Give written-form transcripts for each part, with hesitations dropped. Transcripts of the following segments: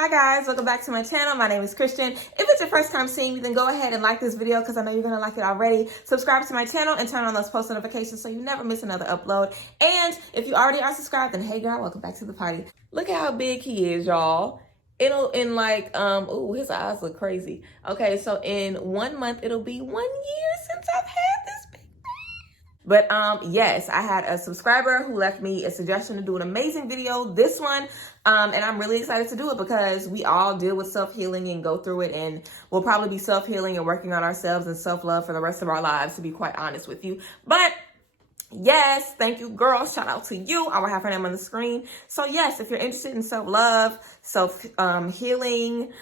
Hi guys, welcome back to my channel. My name is Christian. If it's your first time seeing me, then go ahead and like this video because I know you're going to like it already. Subscribe to my channel and turn on those post notifications so you never miss another upload. And if you already are subscribed, then hey girl, welcome back to the party. Look at how big he is, y'all. It'll in like, ooh, his eyes look crazy. Okay, so in 1 month, it'll be 1 year since I've had this big. But yes, I had a subscriber who left me a suggestion to do an amazing video, this one, and I'm really excited to do it because we all deal with self-healing and go through it, and we'll probably be self-healing and working on ourselves and self-love for the rest of our lives, to be quite honest with you. But yes, thank you, girl. Shout out to you. I will have her name on the screen. So yes, if you're interested in self-love, self-healing,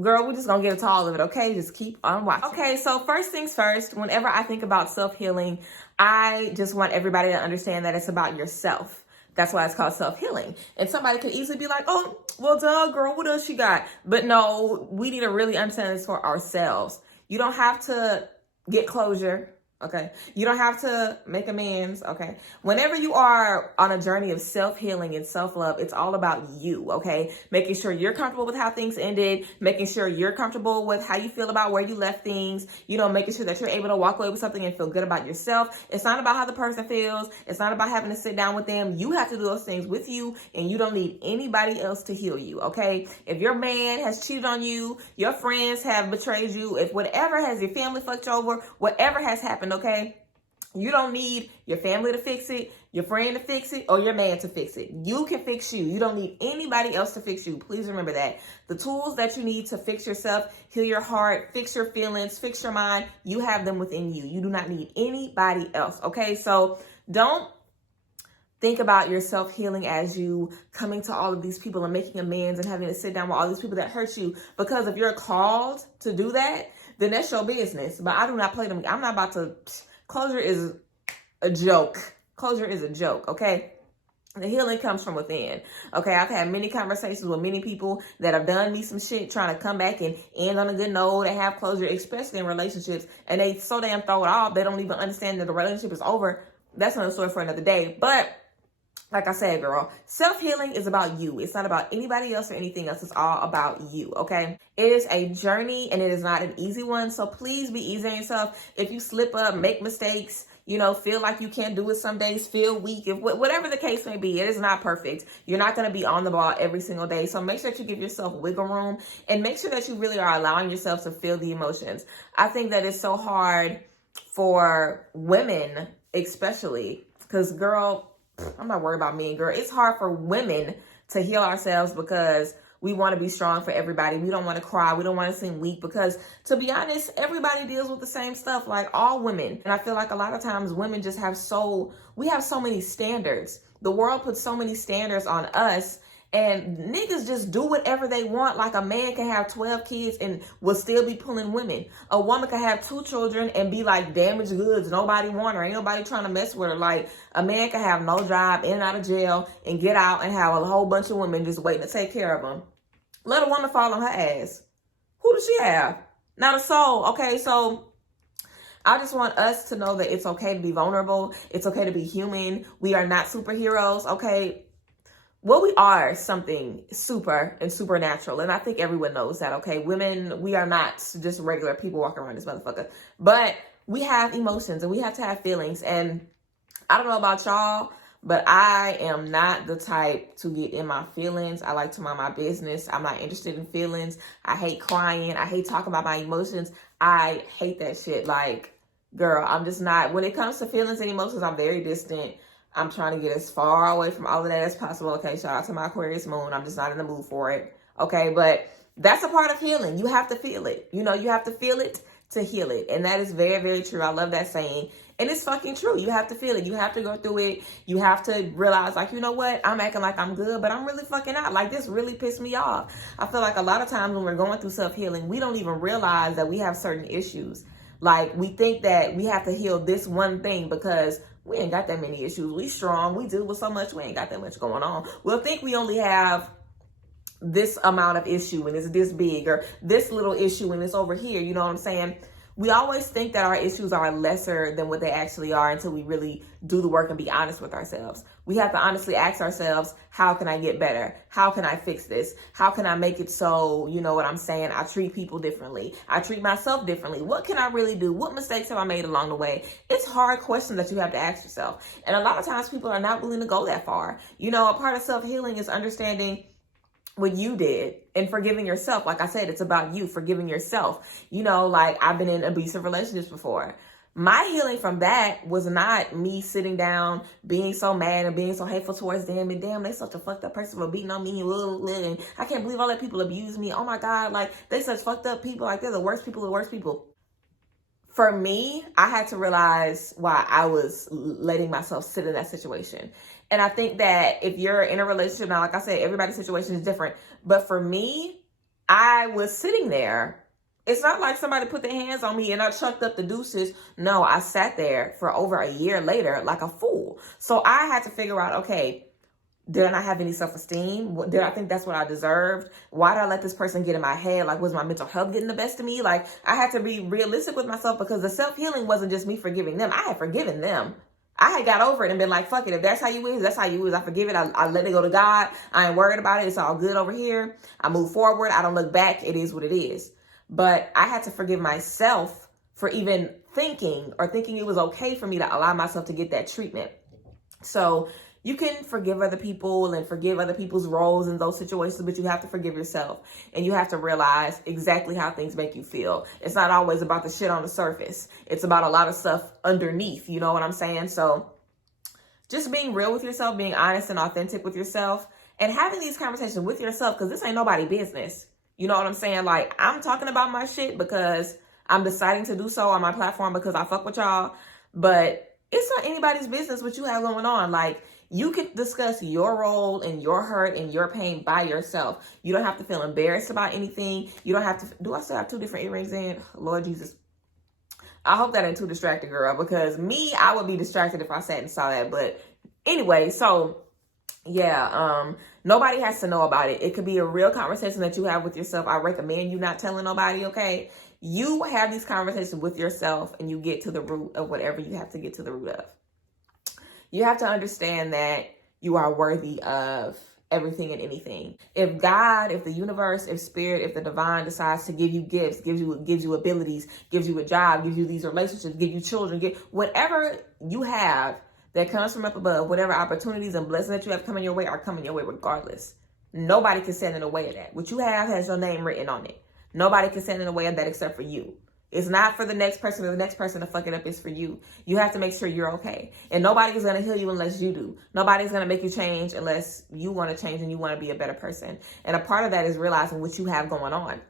girl, we're just gonna get into all of it, okay? Just keep on watching. Okay, so first things first, whenever I think about self-healing, I just want everybody to understand that it's about yourself. That's why it's called self-healing. And somebody could easily be like, oh, well, duh, girl, what else you got? But no, we need to really understand this for ourselves. You don't have to get closure. Okay. You don't have to make amends. Okay. Whenever you are on a journey of self-healing and self-love, it's all about you. Okay. Making sure you're comfortable with how things ended, making sure you're comfortable with how you feel about where you left things, you know, making sure that you're able to walk away with something and feel good about yourself. It's not about how the person feels. It's not about having to sit down with them. You have to do those things with you, and you don't need anybody else to heal you. Okay. If your man has cheated on you, your friends have betrayed you, if whatever has your family fucked you over, whatever has happened, okay, you don't need your family to fix it, your friend to fix it, or your man to fix it. You can fix you. You don't need anybody else to fix you. Please remember that. The tools that you need to fix yourself, heal your heart, fix your feelings, fix your mind, you have them within you. You do not need anybody else, okay? So don't think about your self-healing as you coming to all of these people and making amends and having to sit down with all these people that hurt you. Because if you're called to do that, then that's your business. But I do not play them. I'm not about to. Closure is a joke. Closure is a joke, okay? The healing comes from within, okay? I've had many conversations with many people that have done me some shit trying to come back and end on a good note and have closure, especially in relationships, and they so damn throw it off, they don't even understand that the relationship is over. That's another story for another day. But like I said, girl, self-healing is about you. It's not about anybody else or anything else. It's all about you, okay? It is a journey, and it is not an easy one. So please be easy on yourself. If you slip up, make mistakes, you know, feel like you can't do it some days, feel weak, if whatever the case may be, it is not perfect. You're not going to be on the ball every single day. So make sure that you give yourself wiggle room, and make sure that you really are allowing yourself to feel the emotions. I think that it's so hard for women, especially, because, girl, I'm not worried about men, girl. It's hard for women to heal ourselves because we want to be strong for everybody. We don't want to cry. We don't want to seem weak because, to be honest, everybody deals with the same stuff, like all women. And I feel like a lot of times women just have we have so many standards. The world puts so many standards on us, and niggas just do whatever they want. Like a man can have 12 kids and will still be pulling women. A woman can have 2 children and be like damaged goods. Nobody want her. Ain't nobody trying to mess with her. Like a man can have no job, in and out of jail, and get out and have a whole bunch of women just waiting to take care of him. Let a woman fall on her ass. Who does she have? Not a soul. Okay, so I just want us to know that it's okay to be vulnerable. It's okay to be human. We are not superheroes, okay? Well, we are something super and supernatural, and I think everyone knows that, okay? Women, we are not just regular people walking around this motherfucker, but we have emotions, and we have to have feelings, and I don't know about y'all, but I am not the type to get in my feelings. I like to mind my business. I'm not interested in feelings. I hate crying. I hate talking about my emotions. I hate that shit. Like, girl, I'm just not. When it comes to feelings and emotions, I'm very distant. I'm trying to get as far away from all of that as possible. Okay, shout out to my Aquarius moon. I'm just not in the mood for it. Okay, but that's a part of healing. You have to feel it. You know, you have to feel it to heal it. And that is very, very true. I love that saying. And it's fucking true. You have to feel it. You have to go through it. You have to realize, like, you know what? I'm acting like I'm good, but I'm really fucking out. Like, this really pissed me off. I feel like a lot of times when we're going through self-healing, we don't even realize that we have certain issues. Like, we think that we have to heal this one thing because we ain't got that many issues. We strong. We deal with so much. We ain't got that much going on. We'll think we only have this amount of issue and it's this big, or this little issue and it's over here. You know what I'm saying? We always think that our issues are lesser than what they actually are until we really do the work and be honest with ourselves. We have to honestly ask ourselves, how can I get better? How can I fix this? How can I make it so, you know what I'm saying, I treat people differently? I treat myself differently. What can I really do? What mistakes have I made along the way? It's hard questions that you have to ask yourself. And a lot of times people are not willing to go that far. You know, a part of self-healing is understanding what you did and forgiving yourself. Like I said, it's about you forgiving yourself. You know, like I've been in abusive relationships before. My healing from that was not me sitting down, being so mad and being so hateful towards them. And damn, they such a fucked up person for beating on me. And I can't believe all that people abuse me. Oh my God, like they such fucked up people. Like they're the worst people, the worst people. For me, I had to realize why I was letting myself sit in that situation. And I think that if you're in a relationship now, like I said, everybody's situation is different. But for me, I was sitting there. It's not like somebody put their hands on me and I chucked up the deuces. No, I sat there for over a year later like a fool. So I had to figure out, okay, did I not have any self-esteem? Did I think that's what I deserved? Why did I let this person get in my head? Like, was my mental health getting the best of me? Like, I had to be realistic with myself because the self-healing wasn't just me forgiving them. I had forgiven them. I had got over it and been like, fuck it. If that's how you is, that's how you is. I forgive it. I let it go to God. I ain't worried about it. It's all good over here. I move forward. I don't look back. It is what it is. But I had to forgive myself for even thinking it was okay for me to allow myself to get that treatment. So you can forgive other people and forgive other people's roles in those situations, but you have to forgive yourself and you have to realize exactly how things make you feel. It's not always about the shit on the surface. It's about a lot of stuff underneath. You know what I'm saying? So just being real with yourself, being honest and authentic with yourself and having these conversations with yourself, because this ain't nobody's business. You know what I'm saying? Like, I'm talking about my shit because I'm deciding to do so on my platform because I fuck with y'all, but it's not anybody's business what you have going on. Like, you can discuss your role and your hurt and your pain by yourself. You don't have to feel embarrassed about anything. You don't have to. Do I still have 2 different earrings in? Lord Jesus. I hope that ain't too distracted, girl, because me, I would be distracted if I sat and saw that. But anyway, so yeah, nobody has to know about it. It could be a real conversation that you have with yourself. I recommend you not telling nobody, okay? You have these conversations with yourself and you get to the root of whatever you have to get to the root of. You have to understand that you are worthy of everything and anything. If God, if the universe, if spirit, if the divine decides to give you gifts, gives you abilities, gives you a job, gives you these relationships, give you children, whatever you have that comes from up above, whatever opportunities and blessings that you have coming your way are coming your way regardless. Nobody can stand in the way of that. What you have has your name written on it. Nobody can stand in the way of that except for you. It's not for the next person or the next person to fuck it up. It's for you. You have to make sure you're okay. And nobody is going to heal you unless you do. Nobody's going to make you change unless you want to change and you want to be a better person. And a part of that is realizing what you have going on.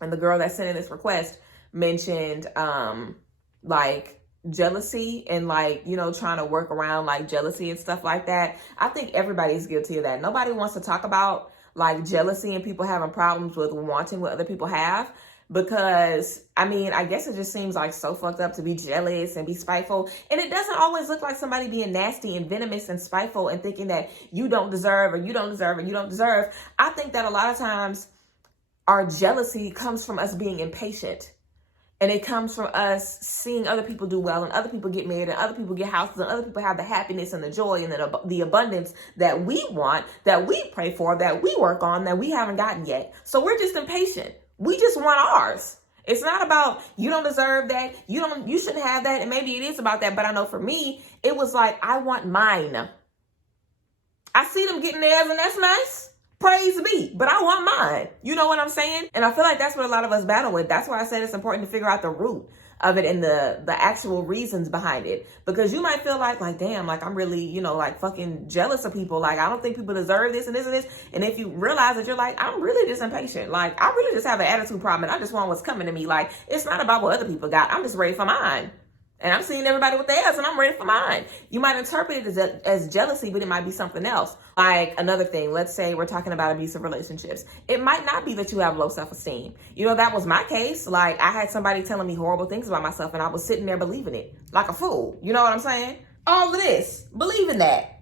And the girl that sent in this request mentioned like jealousy and like, you know, trying to work around like jealousy and stuff like that. I think everybody's guilty of that. Nobody wants to talk about like jealousy and people having problems with wanting what other people have. Because, I mean, I guess it just seems like so fucked up to be jealous and be spiteful. And it doesn't always look like somebody being nasty and venomous and spiteful and thinking that you don't deserve or you don't deserve or you don't deserve. I think that a lot of times our jealousy comes from us being impatient. And it comes from us seeing other people do well and other people get married and other people get houses and other people have the happiness and the joy and the abundance that we want, that we pray for, that we work on, that we haven't gotten yet. So we're just impatient. We just want ours. It's not about you don't deserve that. You shouldn't have that. And maybe it is about that. But I know for me, it was like, I want mine. I see them getting theirs and that's nice. Praise be. But I want mine. You know what I'm saying? And I feel like that's what a lot of us battle with. That's why I said it's important to figure out the root of it and the actual reasons behind it. Because you might feel like damn, like I'm really, you know, like fucking jealous of people. Like I don't think people deserve this and this and this. And if you realize that you're like, I'm really just impatient. Like I really just have an attitude problem and I just want what's coming to me. Like it's not about what other people got. I'm just ready for mine. And I'm seeing everybody with theirs and I'm ready for mine. You might interpret it as jealousy, but it might be something else. Like another thing, let's say we're talking about abusive relationships. It might not be that you have low self-esteem. You know, that was my case. Like I had somebody telling me horrible things about myself and I was sitting there believing it like a fool. You know what I'm saying? All of this, believing that.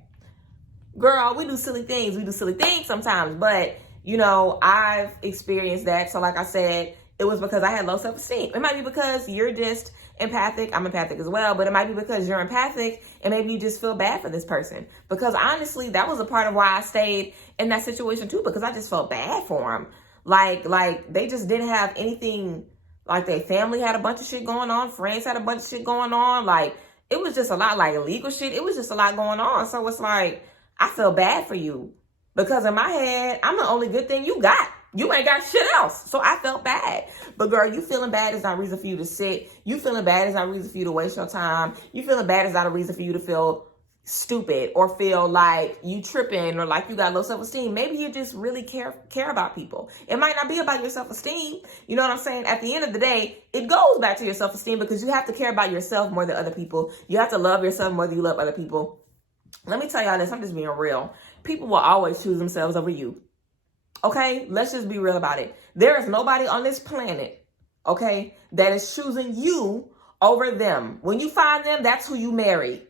Girl, we do silly things. We do silly things sometimes, but you know, I've experienced that. So like I said, it it was because I had low self-esteem. It might be because you're just empathic. I'm empathic as well, but it might be because you're empathic and maybe you just feel bad for this person. Because honestly, that was a part of why I stayed in that situation too, because I just felt bad for them. Like they just didn't have anything, like their family had a bunch of shit going on, friends had a bunch of shit going on. Like it was just a lot, like illegal shit. It was just a lot going on. So it's like, I feel bad for you because in my head, I'm the only good thing you got. You ain't got shit else. So I felt bad. But girl, you feeling bad is not a reason for you to sit. You feeling bad is not a reason for you to waste your time. You feeling bad is not a reason for you to feel stupid or feel like you tripping or like you got low self-esteem. Maybe you just really care about people. It might not be about your self-esteem. You know what I'm saying? At the end of the day, it goes back to your self-esteem because you have to care about yourself more than other people. You have to love yourself more than you love other people. Let me tell y'all this. I'm just being real. People will always choose themselves over you. Okay, let's just be real about it. There is nobody on this planet, okay, that is choosing you over them. When you find them, that's who you marry.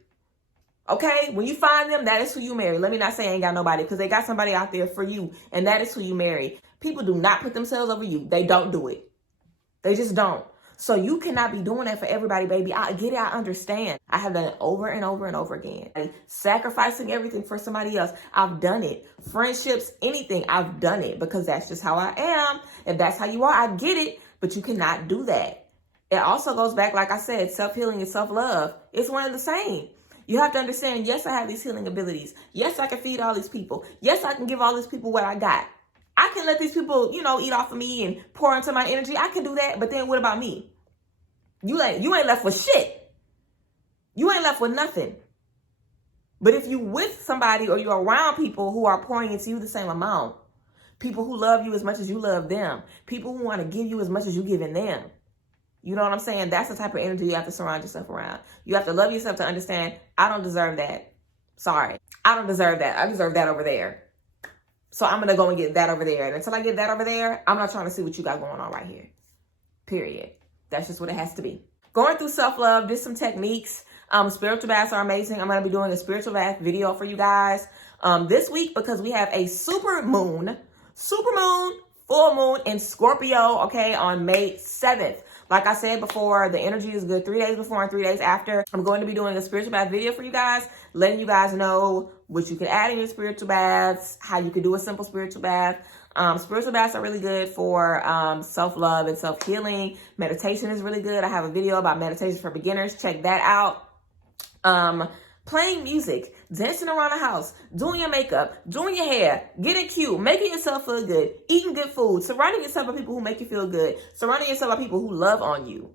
Okay, when you find them, that is who you marry. Let me not say I ain't got nobody, because they got somebody out there for you, and that is who you marry. People do not put themselves over you. They don't do it. They just don't. So you cannot be doing that for everybody, baby. I get it. I understand. I have done it over and over and over again. Sacrificing everything for somebody else. I've done it. Friendships, anything. I've done it because that's just how I am. If that's how you are, I get it. But you cannot do that. It also goes back, like I said, self-healing and self-love. It's one and the same. You have to understand, yes, I have these healing abilities. Yes, I can feed all these people. Yes, I can give all these people what I got. I can let these people, eat off of me and pour into my energy. I can do that. But then what about me? You ain't left with shit. You ain't left with nothing. But if you with somebody or you're around people who are pouring into you the same amount, people who love you as much as you love them, people who want to give you as much as you giving them, you know what I'm saying? That's the type of energy you have to surround yourself around. You have to love yourself to understand, I don't deserve that. Sorry. I don't deserve that. I deserve that over there. So I'm going to go and get that over there. And until I get that over there, I'm not trying to see what you got going on right here. Period. That's just what it has to be. Going through self-love, just some techniques. Spiritual baths are amazing. I'm going to be doing a spiritual bath video for you guys this week because we have a super moon, full moon in Scorpio, okay, on May 7th. Like I said before, the energy is good 3 days before and 3 days after. I'm going to be doing a spiritual bath video for you guys, letting you guys know what you can add in your spiritual baths, how you can do a simple spiritual bath. Spiritual baths are really good for self-love and self-healing. Meditation is really good. I have a video about meditation for beginners. Check that out. Playing music, dancing around the house, doing your makeup, doing your hair, getting cute, making yourself feel good, eating good food, surrounding yourself by people who make you feel good, surrounding yourself by people who love on you,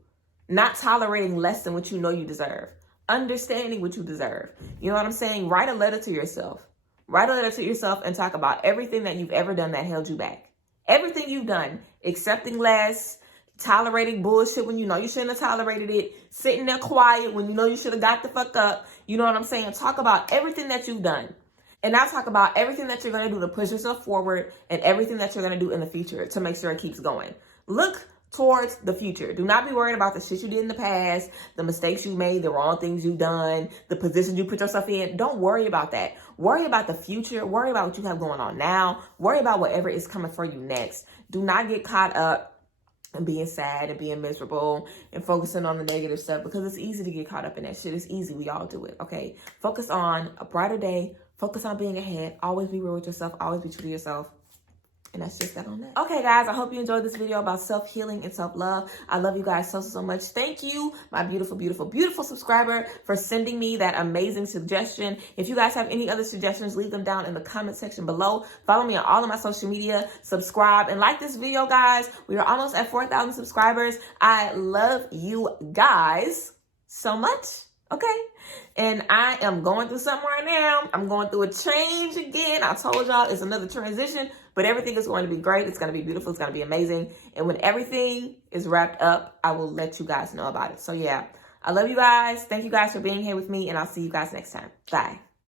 not tolerating less than what you know you deserve, understanding what you deserve. You know what I'm saying? Write a letter to yourself. Write a letter to yourself and talk about everything that you've ever done that held you back. Everything you've done, accepting less, tolerating bullshit when you know you shouldn't have tolerated it, sitting there quiet when you know you should have got the fuck up. You know what I'm saying? Talk about everything that you've done. And now talk about everything that you're going to do to push yourself forward and everything that you're going to do in the future to make sure it keeps going. Look towards the future. Do not be worried about the shit you did in the past, the mistakes you made, the wrong things you've done, the positions you put yourself in. Don't worry about that. Worry about the future. Worry about what you have going on now. Worry about whatever is coming for you next. Do not get caught up and being sad and being miserable and focusing on the negative stuff because it's easy to get caught up in that shit. It's easy. We all do it. Okay. Focus on a brighter day. Focus on being ahead. Always be real with yourself. Always be true to yourself. And that's just that on that. Okay, guys, I hope you enjoyed this video about self-healing and self-love. I love you guys so much. Thank you, my beautiful subscriber, for sending me that amazing suggestion. If you guys have any other suggestions, leave them down in the comment section below. Follow me on all of my social media. Subscribe and like this video, guys. We are almost at 4,000 subscribers. I love you guys so much. Okay. And I am going through something right now. I'm going through a change again. I told y'all it's another transition, but everything is going to be great. It's going to be beautiful. It's going to be amazing. And when everything is wrapped up, I will let you guys know about it. So yeah, I love you guys. Thank you guys for being here with me, and I'll see you guys next time. Bye.